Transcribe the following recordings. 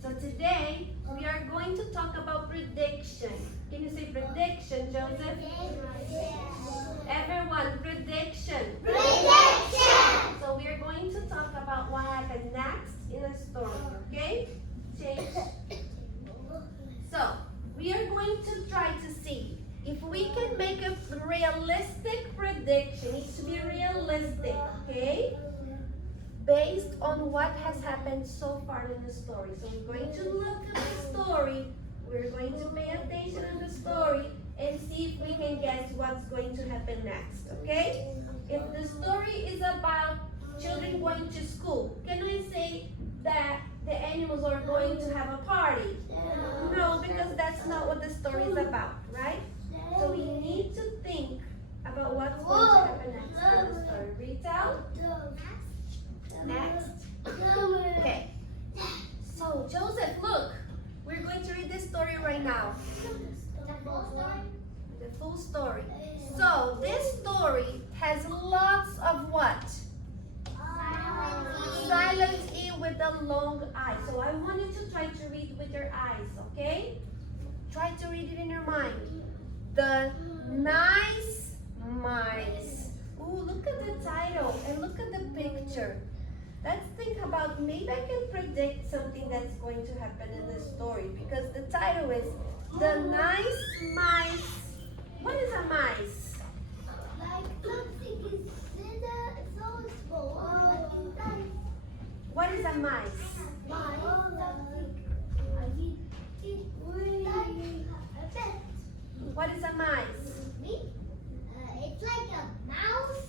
So today we are going to talk about prediction. Can you say prediction, Joseph? Everyone, prediction. Prediction. So we are going to talk about what happened next in a story, okay? Change. So we are going to try to see if we can make a realistic prediction. It needs to be realistic, okay? Based on what has happened so far in the story. So we're going to look at the story, we're going to pay attention to the story and see if we can guess what's going to happen next, okay? If the story is about children going to school, can I say that the animals are going to have a party? No, because that's not what the story is about, right? So we need to think about what's going to happen next in the story. Read out. Next. Okay. So, Joseph, look. We're going to read this story right now. The full story. So, this story has lots of what? Silent E with a long I. So, I want you to try to read with your eyes, okay? Try to read it in your mind. The nice mice. Ooh, look at the title and look at the picture. Let's think about, maybe I can predict something that's going to happen in this story because the title is The Nice Mice. What is a mice? Like something is so small. What is a mice? What is a mice? It's like a mouse.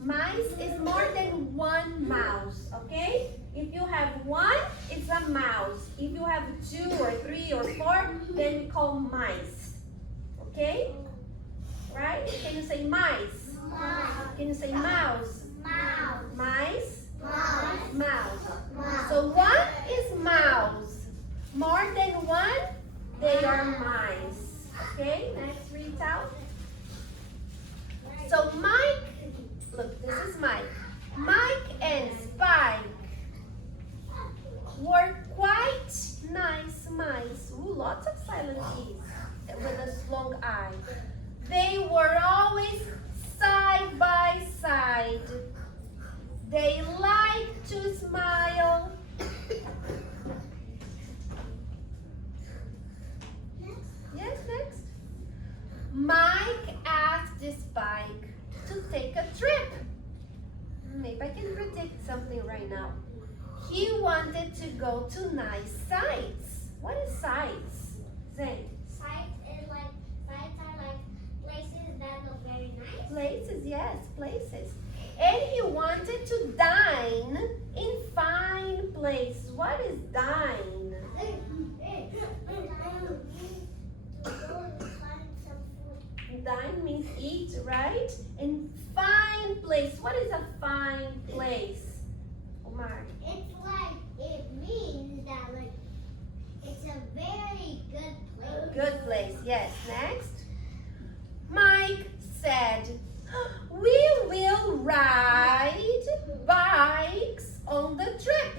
Mice is more than one mouse, okay? If you have one, it's a mouse. If you have 2 or 3 or 4, then we call mice, okay? Right? Can you say mice? Mouse. Can you say mouse? Mouse. Mice? Mouse. Mouse. So one is mouse. More than one, they are mice. Okay, next read out. So Mike, look, this is Mike. Mike and Spike were quite nice mice. Ooh, lots of silent E's with a long I. They were always side by side. They like to smile. Yes, next. Mike asked Spike to take a trip. Maybe I can predict something right now. He wanted to go to nice sites. What is sites? Zane. Sites are like places that look very nice. Places, yes, places. And he wanted to dine in fine places. What is dine? Dine means eat, right? And fine place. What is a fine place? Omar. It's like, it means that like, it's a very good place. Good place, yes. Next. Mike said, we will ride bikes on the trip.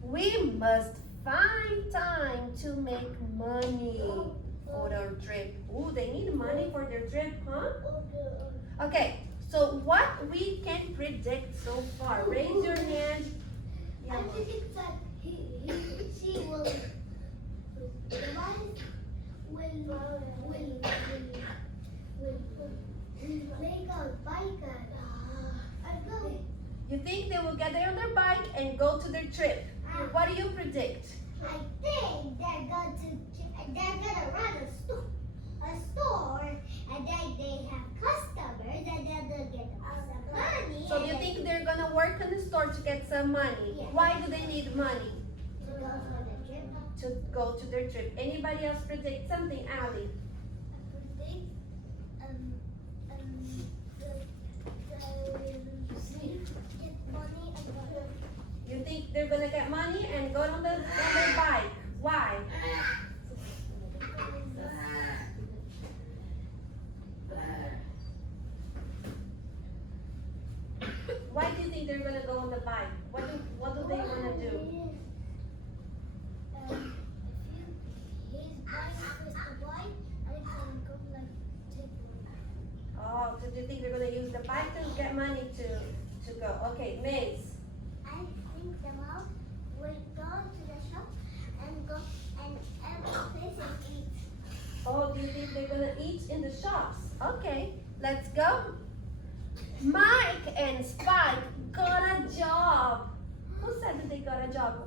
We must find time to make money for our trip. Ooh, they need money for their trip, huh? Okay, so what we can predict so far? Raise your hand. I think that she will, the mice will make a bike and go. You think they will get there on their bike and go to their trip? What do you predict? I think they're gonna run a store, and then they have customers, and then they'll get some money. So you think they're gonna work in the store to get some money? Yeah. Why do they need money? To go for the trip? To go to their trip. Anybody else predict something, Ali? You think they're gonna get money and go on their bike? Why? Why do you think they're gonna go on the bike? What do they wanna do? get money to go. Okay, Maze. I think the mom will go to the shop and go and every place and eat. Oh, do you think they're gonna eat in the shops? Okay, let's go. Mike and Spike got a job. Who said that they got a job?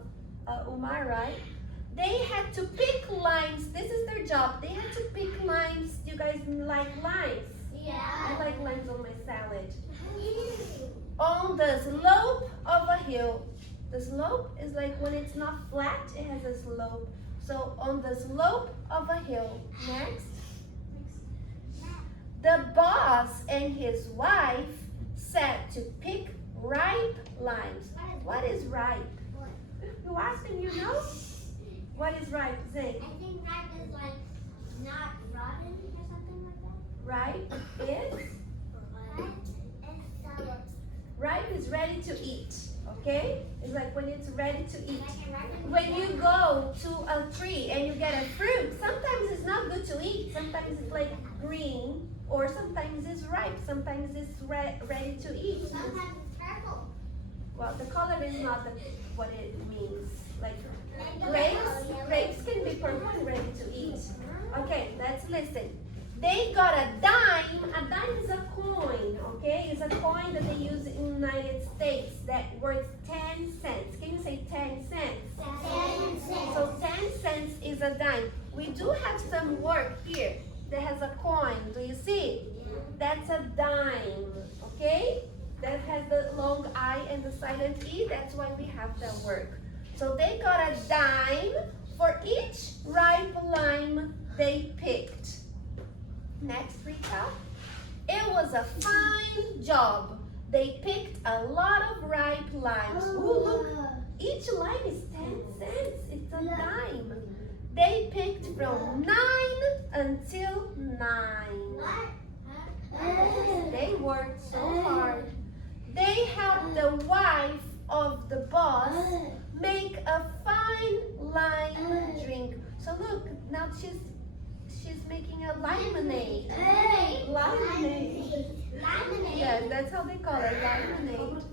Umar, right? They had to pick limes. This is their job. They had to pick limes. You guys like limes? Yeah. I like limes on my salad. On the slope of a hill. The slope is like when it's not flat, it has a slope. So on the slope of a hill. Next. The boss and his wife sat to pick ripe limes. What is ripe? You asked and you know? What is ripe? Zane? I think ripe is like not rotten or something like that. Ripe is? Ripe is ready to eat. Okay? It's like when it's ready to eat. When you go to a tree and you get a fruit, sometimes it's not good to eat. Sometimes it's like green, or sometimes it's ripe. Sometimes it's ready to eat. Sometimes it's purple. Well, the color is not what it means. Like grapes can be purple and ready to eat. Okay, let's listen. They got a dime. A dime is a coin, okay? It's a coin that they use in the United States that worth 10 cents. Can you say 10 cents? 10 cents. So 10 cents is a dime. We do have some work here that has a coin. Do you see? That's a dime, okay? That has the long I and the silent E. That's why we have that work. So they got a dime for each ripe lime they picked. Next, Rita. It was a fine job. They picked a lot of ripe limes. Ooh, look. Each lime is 10 cents. It's a dime. They picked from 9 until 9. They worked so hard. They helped the wife of the boss make a fine lime drink. So look, now she's making a lemonade. Lemonade. Yes, that's how they call it, lemonade.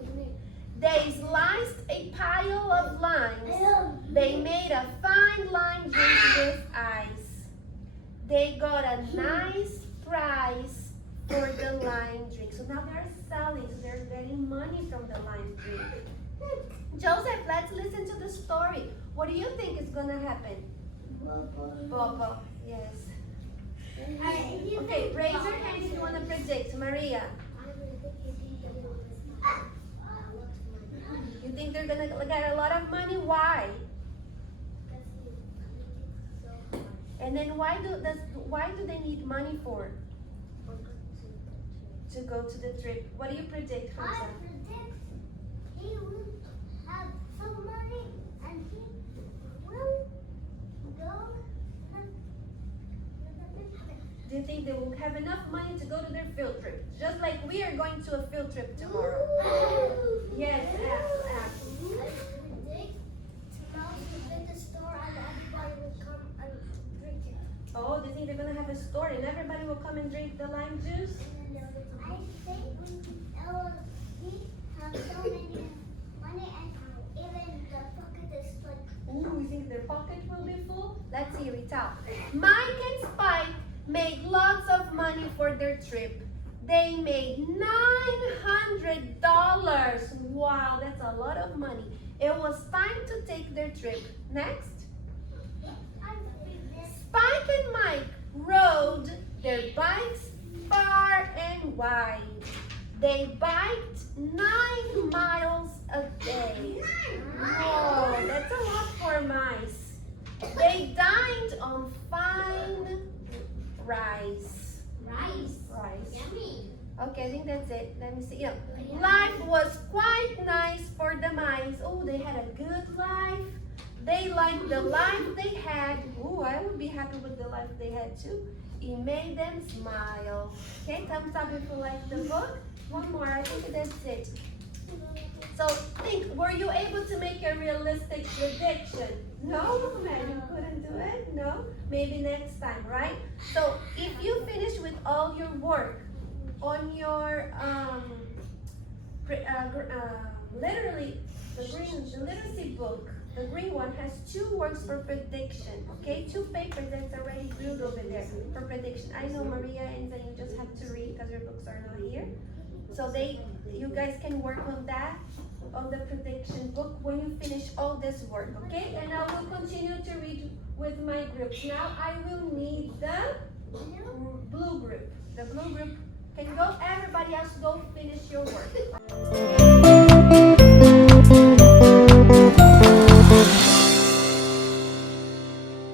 They sliced a pile of limes. They made a fine lime drink with ice. They got a nice price for the lime drink. So now they're selling, so they're getting money from the lime drink. Joseph, let's listen to the story. What do you think is gonna happen? Bobo, yes. Okay, raise your hand if you want to predict. Maria, you think they're gonna get a lot of money? Why? And then why do they need money for? To go to the trip. What do you predict, I Hamza? predict he will have some money and he will go. Do you think they will have enough money to go to their field trip? Just like we are going to a field trip tomorrow. Yes, I predict tomorrow we'll get the store and everybody will come and drink it. Oh, do you think they're gonna have a store and everybody will come and drink the lime juice? I think we have so many money and even the pocket is full. Ooh, you think their pocket will be full? Let's hear it out. Mike and Spike made lots of money for their trip. They made $900. Wow, that's a lot of money. It was time to take their trip. Next. Spike and Mike rode their bikes far and wide. They biked 9 miles a day. Whoa, that's a lot for mice. They dined on fine rice. Yummy. Okay, I think that's it. Let me see. Yeah. Life was quite nice for the mice. Oh, they had a good life. They liked the life they had. Oh, I would be happy with the life they had too. It made them smile. Okay, thumbs up if you like the book. One more, I think that's it. So think, were you able to make a realistic prediction? No, man, you couldn't do it? No? Maybe next time, right? So if you finish with all your work on your literally, the literacy book, the green one, has 2 works for prediction, okay? 2 papers that's already glued over there for prediction. I know Maria and then you just have to read because your books are not here. So you guys can work on that, on the prediction book when you finish all this work, okay? And I will continue to read with my groups. Now I will need the blue group. The blue group can go, everybody else go finish your work.